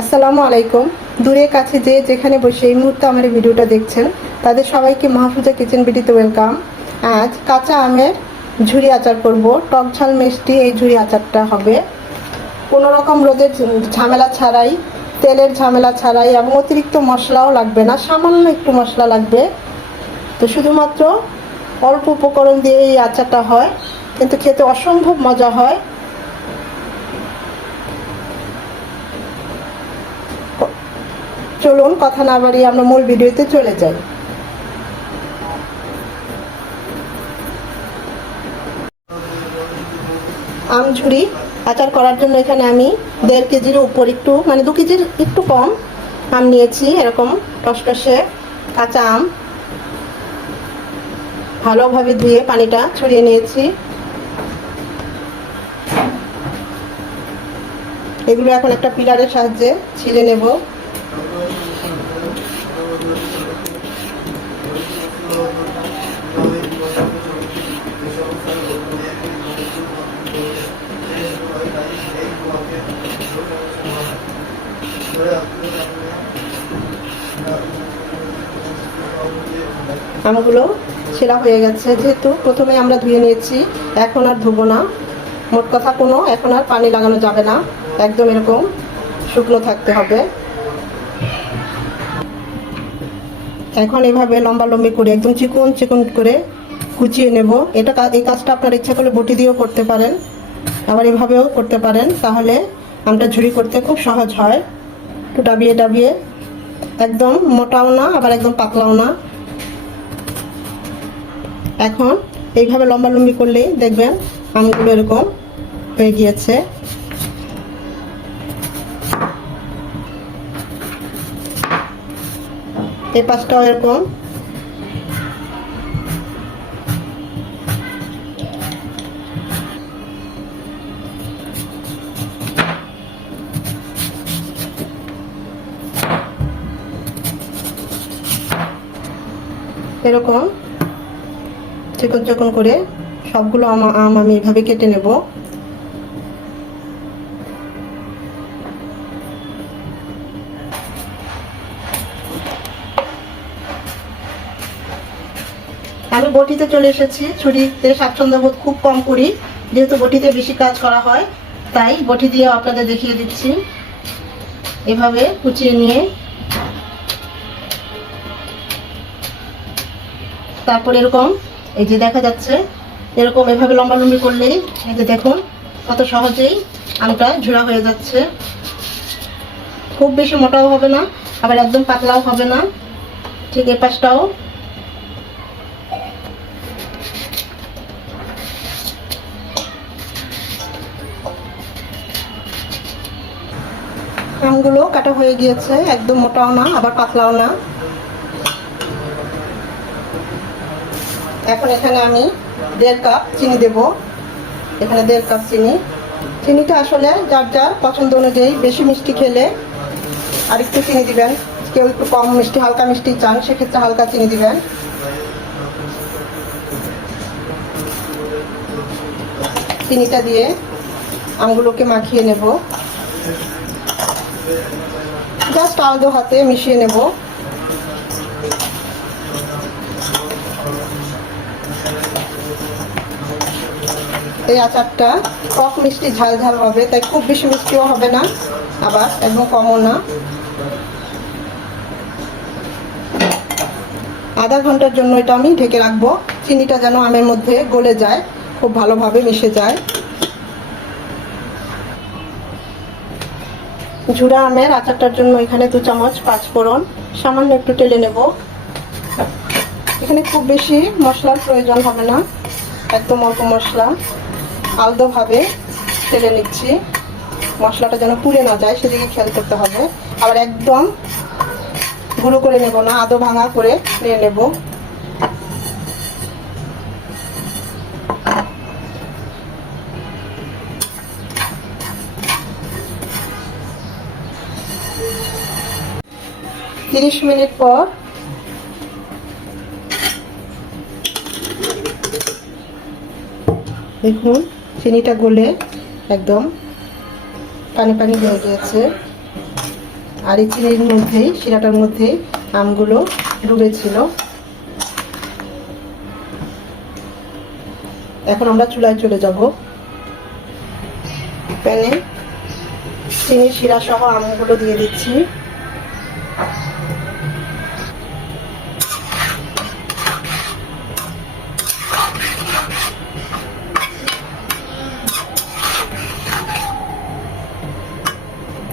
আসসালামু আলাইকুম। দূরে কাছে যে যেখানে বসে এই মুহূর্তে আমার এই ভিডিওটা দেখছেন, তাদের সবাইকে মাহফুজা কিচেন বিডিতে ওয়েলকাম আজ কাঁচা আমের ঝুড়ি আচার করব। টক ঝাল মিষ্টি এই ঝুড়ি আচারটা হবে। কোনো রকম রোদের ঝামেলা ছাড়াই, তেলের ঝামেলা ছাড়াই এবং অতিরিক্ত মশলাও লাগবে না, সামান্য একটু মশলা লাগবে। তো শুধুমাত্র অল্প উপকরণ দিয়ে এই আচারটা হয়, কিন্তু খেতে অসম্ভব মজা হয়। চলুন, কথা না বাড়িয়ে আমরা মূল ভিডিওতে চলে যাই। আম ঝুড়ি আচার করার জন্য এখানে আমি দেড় কেজির উপর একটু মানে দু কেজির একটু কম আম নিয়েছি, এরকম টসটসে কাঁচা আম। ভালোভাবে ধুয়ে পানিটা ছড়িয়ে নিয়েছি। এগুলো এখন একটা পিলারের সাহায্যে ছিলে নেব। আমগুলো ছেঁড়া হয়ে গেছে, যেহেতু প্রথমে আমরা ধুয়ে নিয়েছি, এখন আর ধুবো না। মোট কথা কোনো, এখন আর পানি লাগানো যাবে না। একদম এরকম শুকনো থাকতে হবে। এখন এভাবে লম্বা লম্বি করে, একদম চিকন চিকন করে কুচিয়ে নেব। এটা এই কাজটা আপনার ইচ্ছা করলে বটি দিয়েও করতে পারেন। আবার এভাবেও করতে পারেন, তাহলে আমটা ঝুড়ি করতে খুব সহজ হয়। একটু ডাবিয়ে ডাবিয়ে। একদম মোটাও না, আবার একদম পাতলাও না। এখন এইভাবে লম্বা লম্বি করলেই দেখবেন আমগুলো এরকম হয়ে গিয়েছে। এই পাশটাও এরকম। এরকম চিকন চিকন করে সবগুলো আম আম আমি এভাবে কেটে নেব। বটিতে চলে এসেছি। ছুরিতে স্বাচ্ছন্দ্য বোধ খুব কম করি, যেহেতু বটিতে বেশি কাজ করা হয়, তাই বটি দিয়ে আপনাদের দেখিয়ে দিচ্ছি। এভাবে কুচিয়ে নিয়ে তারপর এরকম, এই যে দেখা যাচ্ছে, এরকম এভাবে লম্বা লম্বি করলেই, এই যে দেখুন, কত সহজেই আমটা ঝোড়া হয়ে যাচ্ছে। খুব বেশি মোটাও হবে না, আবার একদম পাতলাও হবে না। ঠিক এ পাশটাও আমগুলো কাটা হয়ে গিয়েছে, একদম মোটাও না, আবার পাতলাও না। এখন এখানে আমি দেড় কাপ চিনি দেব। এখানে দেড় কাপ চিনি। চিনিটা আসলে যার যার পছন্দ অনুযায়ী বেশি মিষ্টি খেলে আর একটু চিনি দিবেন। কেউ একটু কম মিষ্টি, হালকা মিষ্টি চান, সেক্ষেত্রে হালকা চিনি দিবেন। চিনিটা দিয়ে আমগুলোকে মাখিয়ে নেব। জাস্ট আলদো হাতে মিশিয়ে নেব। এই আচারটা টক মিষ্টি ঝাল ঝাল হবে, তাই খুব বেশি মিষ্টিও হবে না, আবার একদম কমও না। আধা ঘণ্টার জন্য এটা আমি ঢেকে রাখব। চিনিটা যেন আমের মধ্যে গলে যায়, খুব ভালোভাবে মিশে যায়। ঝুড়া আমের আচারটার জন্য এখানে দু চামচ পাঁচ ফোড়ন, সামান্য একটু টেলে নেব। এখানে খুব বেশি মশলার প্রয়োজন হবে না, একদম অল্প মশলা। আলদোভাবে টেলে নিচ্ছি। মশলাটা যেন পুড়ে না যায়, সেদিকে খেয়াল করতে হবে। আবার একদম গুঁড়ো করে নেব না, আদো ভাঙা করে নিয়ে নেব। তিরিশ মিনিট পর দেখুন চিনিটা গলে একদম পানি পানি হয়ে গিয়েছে। আর এই চিনির মধ্যেই, শিরাটার মধ্যেই আমগুলো ডুবেছিল। এখন আমরা চুলায় চলে যাব। প্যানে চিনির শিরা সহ আমগুলো দিয়ে দিচ্ছি।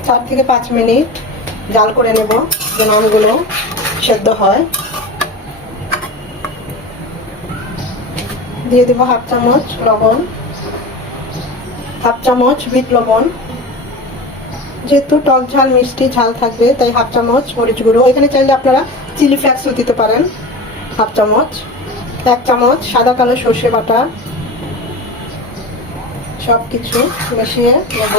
চার থেকে পাঁচ মিনিট জাল করে নেব যেন আমগুলো সেদ্ধ হয়। দিয়ে দেবো হাফ চামচ লবণ, হাফ চামচ বিট লবণ। যেহেতু টক ঝাল, মিষ্টি ঝাল থাকবে, তাই হাফ চামচ মরিচ গুঁড়ো। এখানে চাইলে আপনারা চিলি ফ্লেক্সও দিতে পারেন, হাফ চামচ। এক চামচ সাদা কালো সর্ষে বাটা। সব কিছু মিশিয়ে নেব।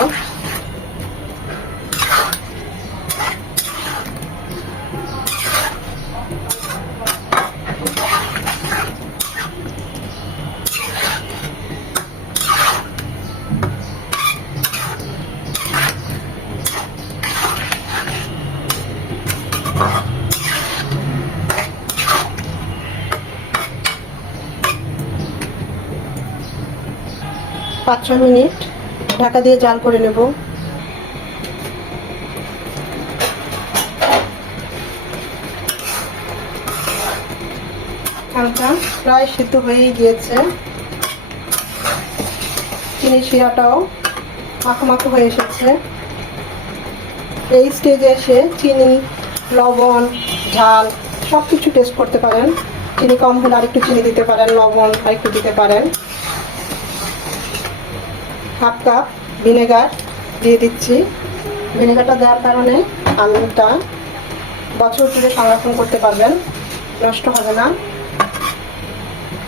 পাঁচ ছ মিনিট ঢাকা দিয়ে জাল করে নেব। হালকা প্রায় সিদ্ধ হয়েই গিয়েছে। চিনি শিরাটাও মাখো মাখো হয়ে এসেছে। এই স্টেজে এসে চিনি, লবণ, ঝাল সব কিছু টেস্ট করতে পারেন। চিনি কম হলে আরেকটু চিনি দিতে পারেন, লবণ আরেকটু দিতে পারেন। হাফ কাপ ভিনেগার দিয়ে দিচ্ছি। ভিনেগারটা দেওয়ার কারণে আমটা বছর জুড়ে সংরক্ষণ করতে পারবেন, নষ্ট হবে না।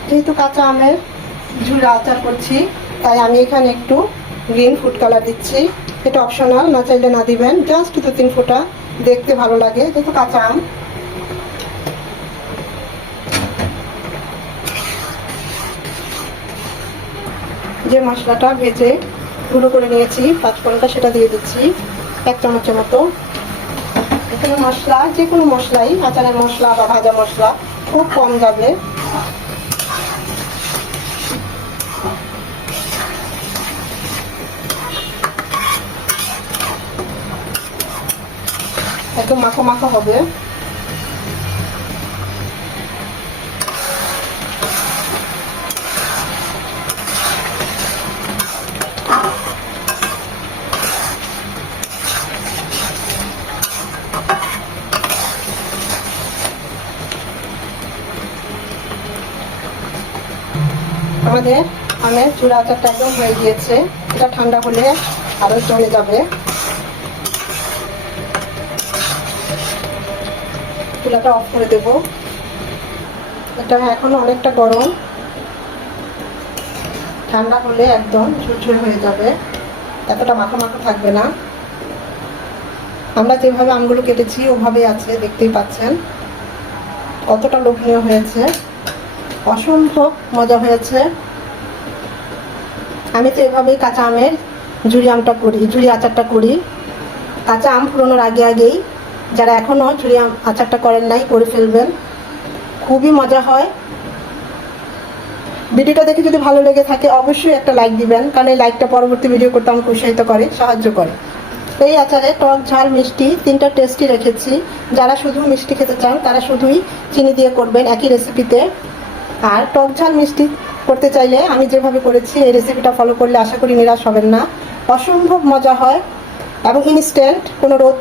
যেহেতু কাঁচা আমের ঝুড়ে আচার করছি, তাই আমি এখানে একটু গ্রিন ফুড কালার দিচ্ছি। এটা অপশনাল না চাইলে না দিবেন জাস্ট দু তিন ফোঁটা দেখতে ভালো লাগে। যেহেতু কাঁচা আম যে মশলাটা ভেজে গুঁড়ো করে নিয়েছি পাঁচফোড়নটা সেটা দিয়ে দিচ্ছি, এক চামচের মতো। এখানে মশলা, যে কোনো মশলাই, আচারের মশলা বা ভাজা মশলা, খুব কম যাবে। একদম মাখো মাখো হবে। আমাদের আমের চূড়া আচারটা একদম হয়ে গিয়েছে। এটা ঠান্ডা হলে আরও জমে যাবে। চুলাটা অফ করে দেব। এটা এখনও অনেকটা গরম। ঠান্ডা হলে একদম ঝুরঝুরে হয়ে যাবে। এতটা মাখা মাখা থাকবে না। আমরা যেভাবে আমগুলো কেটেছি, ওভাবেই আছে, দেখতেই পাচ্ছেন। কতটা লোভনীয় হয়েছে। অসম্ভব মজা হয়েছে। আমি তো এভাবেই কাঁচা আমের ঝুড়ি আমটা করি ঝুড়ি আচারটা করি। কাঁচা আম ফুরোনোর আগে আগেই যারা এখনও ঝুড়ি আম আচারটা করেন নাই, করে ফেলবেন। খুবই মজা হয়। ভিডিওটা দেখে যদি ভালো লেগে থাকে, অবশ্যই একটা লাইক দিবেন, কারণ এই লাইকটা পরবর্তী ভিডিও করতে আমাকে উৎসাহিত করে, সাহায্য করে। এই আচারে টক, ঝাল, মিষ্টি তিনটা টেস্টই রেখেছি। যারা শুধু মিষ্টি খেতে চান, তারা শুধুই চিনি দিয়ে করবেন একই রেসিপিতে আর টক ঝাল মিষ্টি করতে চাইলে আমি যেভাবে করেছি, এই রেসিপিটা ফলো করলে আশা করি নিরাশ হবেন না। অসম্ভব মজা হয় এবং ইনস্ট্যান্ট কোনো রোদ,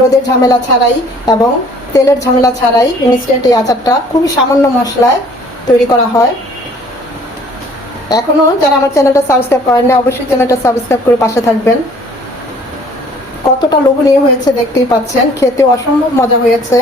রোদের ঝামেলা ছাড়াই এবং তেলের ঝামেলা ছাড়াই ইনস্ট্যান্ট এই আচারটা খুবই সামান্য মশলায় তৈরি করা হয়। এখনও যারা আমার চ্যানেলটা সাবস্ক্রাইব করেন না অবশ্যই চ্যানেলটা সাবস্ক্রাইব করে পাশে থাকবেন। কতটা লোভনীয় হয়েছে দেখতেই পাচ্ছেন খেতে অসম্ভব মজা হয়েছে।